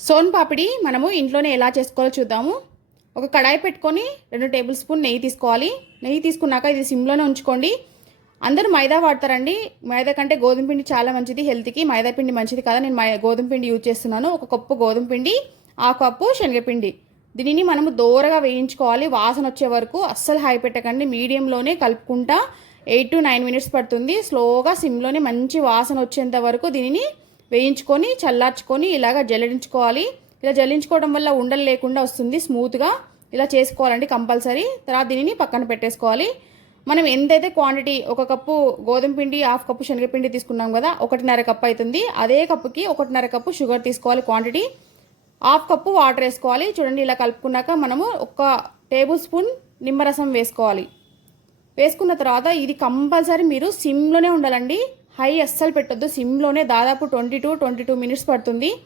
సోన్ పాపిడి మనము ఇంట్లోనే ఎలా చేసుకోవాలో చూద్దాము. ఒక కడాయి పెట్టుకొని రెండు టేబుల్ స్పూన్ నెయ్యి తీసుకోవాలి. నెయ్యి తీసుకున్నాక ఇది సిమ్లోనే ఉంచుకోండి. అందరూ మైదా వాడతారండి. మైదా కంటే గోధుమ పిండి చాలా మంచిది హెల్త్కి. మైదా పిండి మంచిది కదా. నేను మై గోధుమ పిండి యూజ్ చేస్తున్నాను. ఒక కప్పు గోధుమ పిండి ఆ కప్పు శనగపిండి. దీనిని మనము దోరగా వేయించుకోవాలి. వాసన వచ్చే వరకు అస్సలు హై పెట్టకండి. మీడియంలోనే కలుపుకుంటా. ఎయిట్ టు నైన్ మినిట్స్ పడుతుంది. స్లోగా సిమ్లోనే మంచి వాసన వచ్చేంత వరకు దీనిని వేయించుకొని చల్లార్చుకొని ఇలాగ జల్లించుకోవాలి. ఇలా జల్లించుకోవడం వల్ల ఉండలు లేకుండా వస్తుంది స్మూత్గా. ఇలా చేసుకోవాలండి కంపల్సరీ. తర్వాత దీనిని పక్కన పెట్టేసుకోవాలి. మనం ఎంతైతే క్వాంటిటీ ఒక కప్పు గోధుమ పిండి హాఫ్ కప్పు శనగపిండి తీసుకున్నాం కదా ఒకటిన్నర కప్పు అవుతుంది అదే కప్పుకి ఒకటిన్నర కప్పు షుగర్ తీసుకోవాలి క్వాంటిటీ. హాఫ్ కప్పు వాటర్ వేసుకోవాలి. చూడండి ఇలా కలుపుకున్నాక మనము ఒక టేబుల్ స్పూన్ నిమ్మరసం వేసుకోవాలి. వేసుకున్న తర్వాత ఇది కంపల్సరీ మీరు సిమ్లోనే ఉండాలండి. హై అస్సలు పెట్టొద్దు. సిమ్లోనే దాదాపు twenty to twenty two minutes పడుతుంది.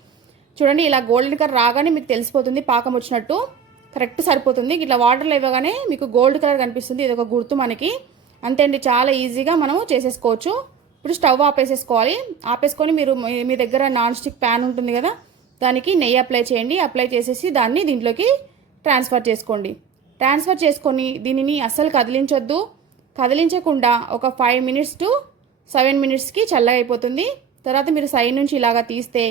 చూడండి ఇలా గోల్డెన్ కలర్ రాగానే మీకు తెలిసిపోతుంది పాకం వచ్చినట్టు. కరెక్ట్ సరిపోతుంది. ఇట్లా వాటర్లో ఇవ్వగానే మీకు గోల్డ్ కలర్ కనిపిస్తుంది. ఇది ఒక గుర్తు మనకి. అంతే అండి చాలా ఈజీగా మనము చేసేసుకోవచ్చు. ఇప్పుడు స్టవ్ ఆపేసేసుకోవాలి. ఆపేసుకొని మీరు మీ- మీ దగ్గర నాన్ స్టిక్ ప్యాన్ ఉంటుంది కదా దానికి నెయ్యి అప్లై చేయండి. అప్లై చేసేసి దాన్ని దీంట్లోకి ట్రాన్స్ఫర్ చేసుకోండి. ట్రాన్స్ఫర్ చేసుకొని దీనిని అస్సలు కదిలించొద్దు. కదిలించకుండా ఒక ఫైవ్ మినిట్స్ టు సెవెన్ మినిట్స్కి చల్లగా అయిపోతుంది తర్వాత మీరు సైడ్ నుంచి ఇలాగా తీస్తే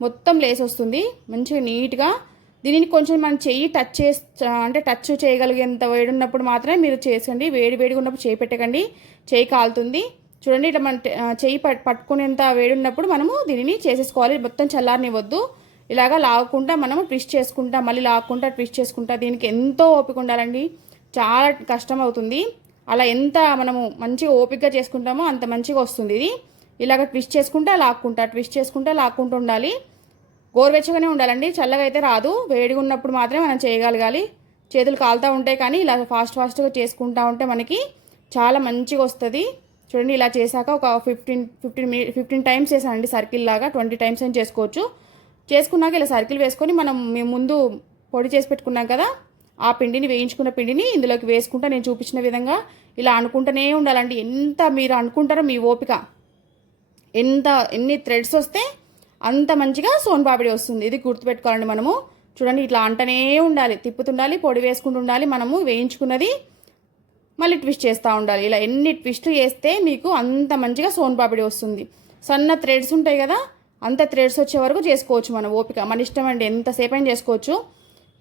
మొత్తం లేస్ వస్తుంది. మంచిగా నీట్గా దీనిని కొంచెం మనం చెయ్యి టచ్ చే అంటే టచ్ చేయగలిగేంత వేడి ఉన్నప్పుడు మాత్రమే మీరు చేసండి వేడి వేడిగా ఉన్నప్పుడు చేయి పెట్టకండి. చేయి కాలుతుంది. చూడండి ఇట్లా మన చెయ్యి పట్టుకునేంత వేడి ఉన్నప్పుడు మనము దీనిని చేసేసుకోవాలి. మొత్తం చల్లారనివ్వద్దు. ఇలాగా లాగకుండా మనము ట్విస్ట్ చేసుకుంటా మళ్ళీ లాగకుండా ట్విస్ట్ చేసుకుంటా దీనికి ఎంతో ఓపిక ఉండాలండి. చాలా కష్టం అవుతుంది. అలా ఎంత మనము మంచిగా ఓపికగా చేసుకుంటామో అంత మంచిగా వస్తుంది. ఇది ఇలాగ ట్విస్ట్ చేసుకుంటా లాక్కుంటా ట్విస్ట్ చేసుకుంటా లాక్కుంటూ ఉండాలి. గోరువెచ్చగానే ఉండాలండి. చల్లగా అయితే రాదు. వేడిగా ఉన్నప్పుడు మాత్రమే మనం చేయగలగాలి. చేతులు కాలుతూ ఉంటాయి కానీ ఇలా ఫాస్ట్ ఫాస్ట్గా చేసుకుంటా ఉంటే మనకి చాలా మంచిగా వస్తుంది. చూడండి ఇలా చేశాక ఒక fifteen fifteen minute fifteen times చేశానండి సర్కిల్ లాగా. ట్వంటీ టైమ్స్ అని చేసుకోవచ్చు. చేసుకున్నాక ఇలా సర్కిల్ వేసుకొని మనం మేము ముందు పొడి చేసి పెట్టుకున్నాం కదా ఆ పిండిని వేయించుకున్న పిండిని ఇందులోకి వేసుకుంటా నేను చూపించిన విధంగా ఇలా అనుకుంటూనే ఉండాలండి. ఎంత మీరు అనుకుంటారో మీ ఓపిక. ఎంత ఎన్ని థ్రెడ్స్ వస్తే అంత మంచిగా సోన్ పాపిడి వస్తుంది. ఇది గుర్తుపెట్టుకోవాలండి మనము. చూడండి ఇట్లా అంటనే ఉండాలి. తిప్పుతుండాలి పొడి వేసుకుంటూ ఉండాలి. మనము వేయించుకున్నది మళ్ళీ ట్విస్ట్ చేస్తూ ఉండాలి. ఇలా ఎన్ని ట్విస్ట్లు చేస్తే మీకు అంత మంచిగా సోన్ పాపిడి వస్తుంది. సన్న థ్రెడ్స్ ఉంటాయి కదా అంత థ్రెడ్స్ వచ్చే వరకు చేసుకోవచ్చు మనం ఓపిక. మన ఇష్టం అండి. ఎంతసేపు అయినా చేసుకోవచ్చు.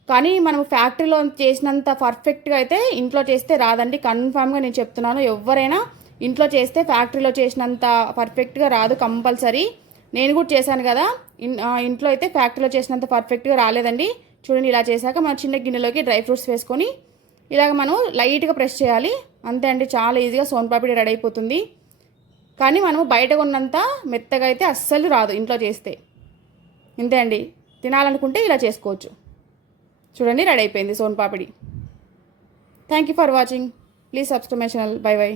కానీ మనం ఫ్యాక్టరీలో చేసినంత పర్ఫెక్ట్గా అయితే ఇంట్లో చేస్తే రాదండి. కన్ఫామ్గా నేను చెప్తున్నాను ఎవరైనా ఇంట్లో చేస్తే ఫ్యాక్టరీలో చేసినంత పర్ఫెక్ట్గా రాదు కంపల్సరీ. నేను కూడా చేశాను కదా ఇంట్లో అయితే ఫ్యాక్టరీలో చేసినంత పర్ఫెక్ట్గా రాలేదండి. చూడండి ఇలా చేశాక మనం చిన్న గిన్నెలోకి డ్రై ఫ్రూట్స్ వేసుకొని ఇలాగ మనం లైట్గా ప్రెస్ చేయాలి. అంతే అండి చాలా ఈజీగా సోన్ పాపిడి రెడీ అయిపోతుంది. కానీ మనము బయట కొన్నంత మెత్తగా అయితే అస్సలు రాదు ఇంట్లో చేస్తే. ఇంతే అండి తినాలనుకుంటే ఇలా చేసుకోవచ్చు. చూడండి రెడీ అయిపోయింది soan papdi. Thank you for watching please subscribe my channel bye bye